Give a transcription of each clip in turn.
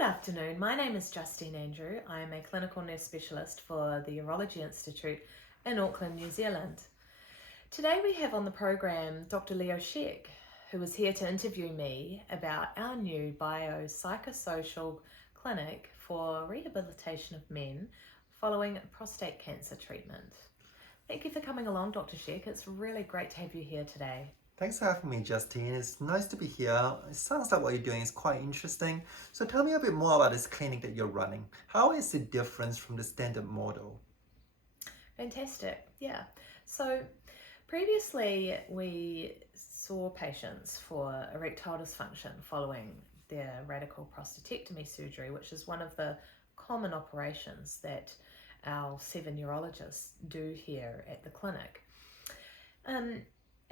Good afternoon. My name is Justine Andrew. I am a clinical nurse specialist for the Urology Institute in Auckland, New Zealand. Today we have on the program Dr. Leo Sheck, who is here to interview me about our new Biopsychosocial clinic for rehabilitation of men following prostate cancer treatment. Thank you for coming along, Dr. Sheck. It's really great to have you here today. Thanks for having me, Justine. It's nice to be here. It sounds like what you're doing is quite interesting. So tell me a bit more about this clinic that you're running. How is it different from the standard model? Fantastic. Yeah. So previously we saw patients for erectile dysfunction following their radical prostatectomy surgery, which is one of the common operations that our 7 urologists do here at the clinic.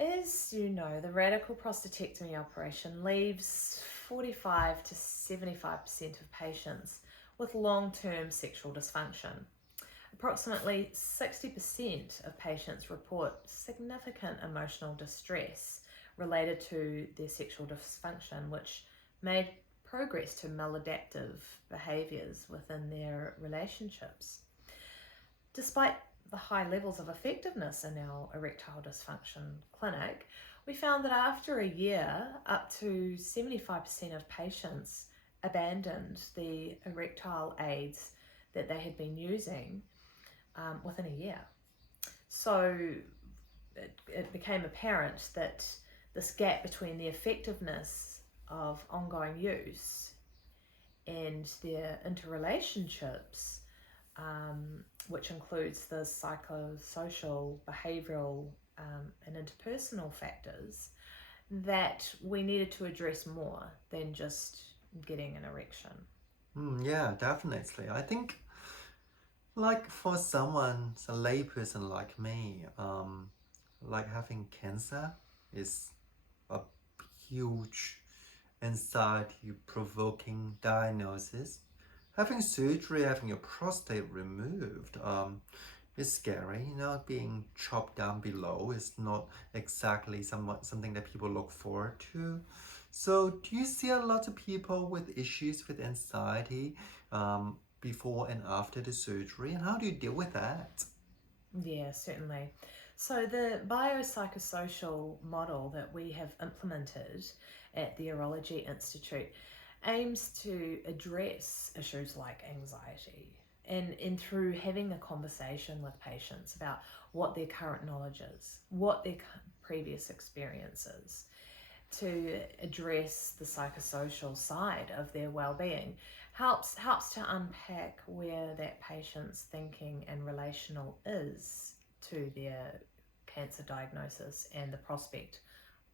As you know, the radical prostatectomy operation leaves 45 to 75% of patients with long-term sexual dysfunction. Approximately 60% of patients report significant emotional distress related to their sexual dysfunction, which may progress to maladaptive behaviours within their relationships. Despite the high levels of effectiveness in our erectile dysfunction clinic, we found that after a year, up to 75% of patients abandoned the erectile aids that they had been using within a year. So it became apparent that this gap between the effectiveness of ongoing use and their interrelationships, which includes the psychosocial, behavioural and interpersonal factors, that we needed to address more than just getting an erection. Yeah, definitely. I think like for someone, a layperson like me, like having cancer is a huge anxiety-provoking diagnosis. Having surgery, having your prostate removed, is scary. Being chopped down below is not exactly something that people look forward to. So, do you see a lot of people with issues with anxiety before and after the surgery, and how do you deal with that? Yeah, certainly. So the biopsychosocial model that we have implemented at the Urology Institute aims to address issues like anxiety and through having a conversation with patients about what their current knowledge is, what their previous experience is, to address the psychosocial side of their well-being helps to unpack where that patient's thinking and relational is to their cancer diagnosis and the prospect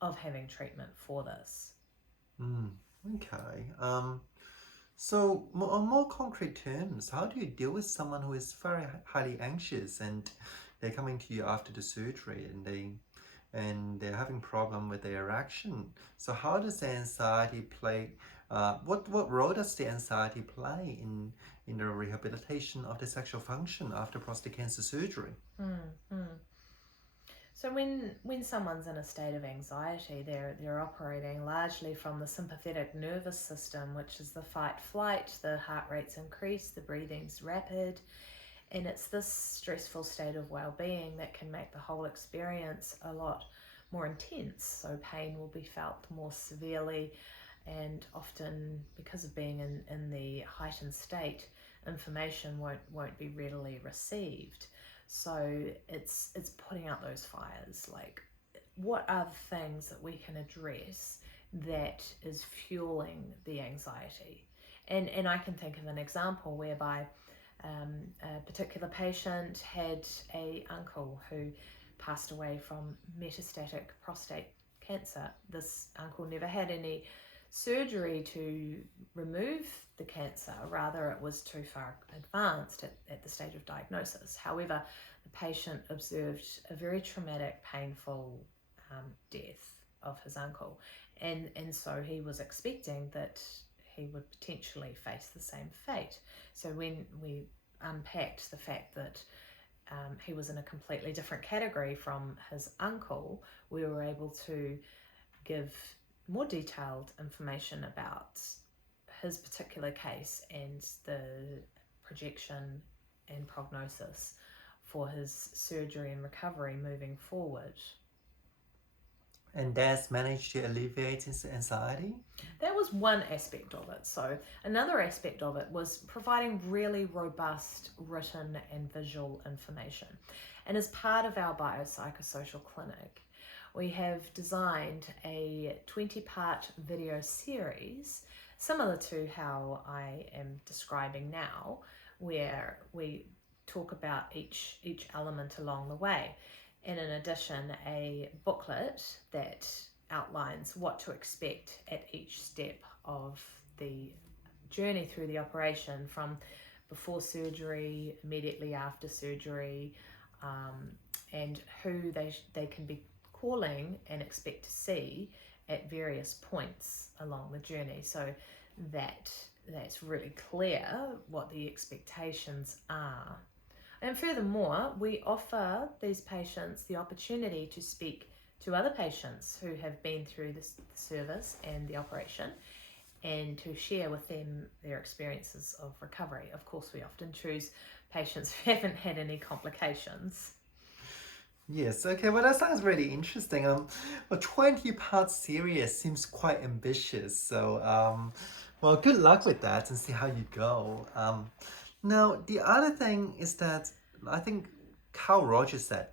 of having treatment for this. Okay. So, on more concrete terms, how do you deal with someone who is very highly anxious and they're coming to you after the surgery and they're having problem with their erection? So, how does the anxiety play? What role does the anxiety play in the rehabilitation of the sexual function after prostate cancer surgery? So when someone's in a state of anxiety, they're operating largely from the sympathetic nervous system, which is the fight flight. The heart rate's increased, the breathing's rapid, and it's this stressful state of well-being that can make the whole experience a lot more intense. So pain will be felt more severely, and often because of being in the heightened state, information won't be readily received. So it's putting out those fires, like what are the things that we can address that is fueling the anxiety. And I can think of an example whereby a particular patient had a uncle who passed away from metastatic prostate cancer. This uncle never had any surgery to remove the cancer, rather it was too far advanced at the stage of diagnosis. However, the patient observed a very traumatic, painful death of his uncle, and so he was expecting that he would potentially face the same fate. So when we unpacked the fact that he was in a completely different category from his uncle, we were able to give more detailed information about his particular case and the projection and prognosis for his surgery and recovery moving forward. And that's managed to alleviate his anxiety? That was one aspect of it. So another aspect of it was providing really robust written and visual information. And as part of our biopsychosocial clinic, we have designed a 20-part video series similar to how I am describing now, where we talk about each element along the way. And in addition, a booklet that outlines what to expect at each step of the journey through the operation, from before surgery, immediately after surgery, and who they can be calling and expect to see at various points along the journey, so that's really clear what the expectations are. And furthermore, we offer these patients the opportunity to speak to other patients who have been through the service and the operation, and to share with them their experiences of recovery. Of course, we often choose patients who haven't had any complications. Yes, okay, well, that sounds really interesting. A 20-part series seems quite ambitious, so, well, good luck with that and see how you go. Now, the other thing is that I think Carl Rogers said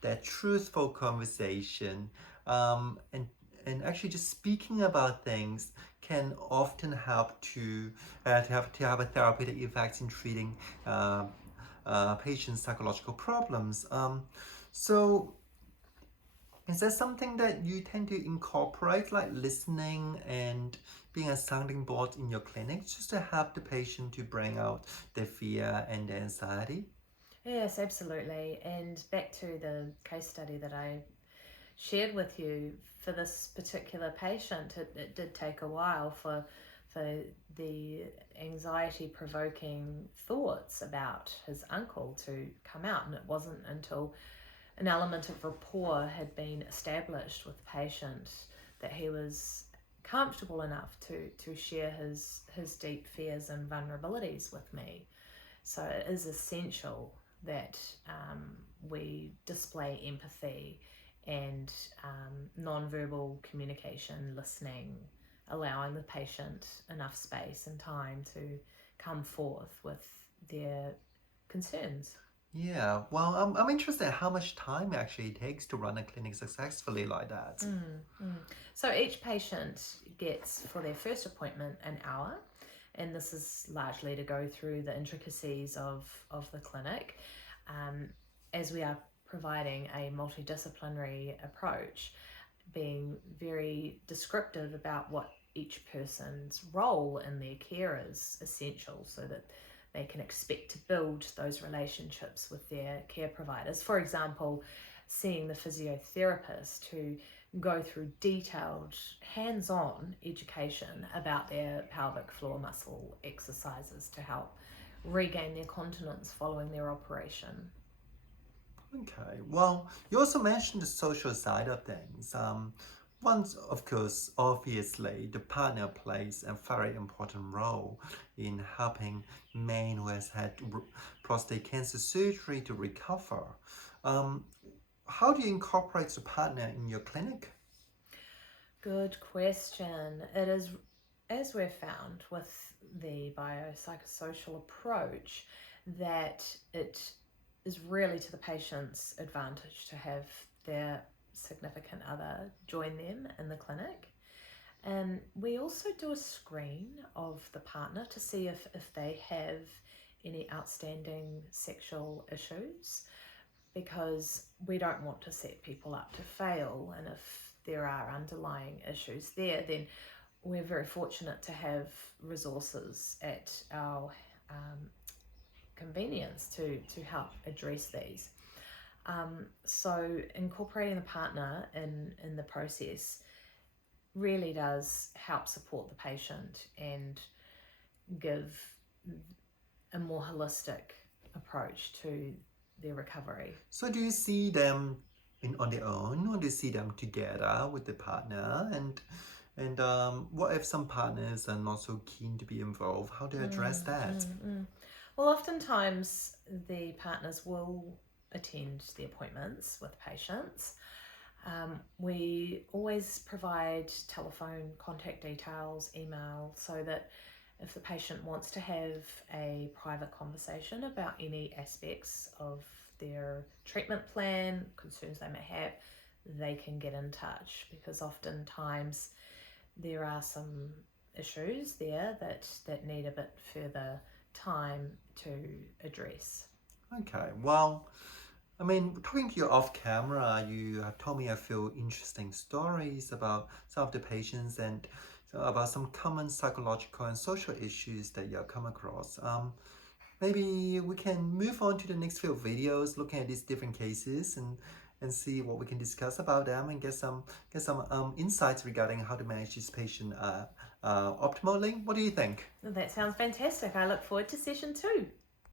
that truthful conversation, and actually just speaking about things can often help to have a therapeutic effect in treating patients' psychological problems. So is that something that you tend to incorporate, like listening and being a sounding board in your clinic, just to help the patient to bring out their fear and their anxiety? Yes, absolutely. And back to the case study that I shared with you, for this particular patient, it did take a while for the anxiety provoking thoughts about his uncle to come out, and it wasn't until an element of rapport had been established with the patient that he was comfortable enough to share his deep fears and vulnerabilities with me. So it is essential that we display empathy and non-verbal communication, listening, allowing the patient enough space and time to come forth with their concerns. Yeah, well, I'm interested in how much time actually it takes to run a clinic successfully like that. So each patient gets, for their first appointment, an hour, and this is largely to go through the intricacies of the clinic, as we are providing a multidisciplinary approach, being very descriptive about what each person's role in their care is essential, so that they can expect to build those relationships with their care providers. For example, seeing the physiotherapist who go through detailed hands-on education about their pelvic floor muscle exercises to help regain their continence following their operation. Okay, well, you also mentioned the social side of things. Once, of course, obviously, the partner plays a very important role in helping men who has had prostate cancer surgery to recover. Um, how do you incorporate the partner in your clinic? Good question. It is, as we've found with the biopsychosocial approach, that it is really to the patient's advantage to have their significant other join them in the clinic. And we also do a screen of the partner to see if they have any outstanding sexual issues, because we don't want to set people up to fail. And if there are underlying issues there, then we're very fortunate to have resources at our convenience to help address these. So incorporating the partner in the process really does help support the patient and give a more holistic approach to their recovery. So do you see them on their own, or do you see them together with the partner? And And what if some partners are not so keen to be involved? How do you address that? Well, oftentimes the partners will attend the appointments with patients. We always provide telephone contact details, email, so that if the patient wants to have a private conversation about any aspects of their treatment plan, concerns they may have, they can get in touch, because oftentimes there are some issues there that need a bit further time to address. Okay, well, I mean, talking to you off camera, you have told me a few interesting stories about some of the patients and about some common psychological and social issues that you have come across. Maybe we can move on to the next few videos looking at these different cases and see what we can discuss about them and get some insights regarding how to manage this patient optimally. What do you think? That sounds fantastic. I look forward to session 2.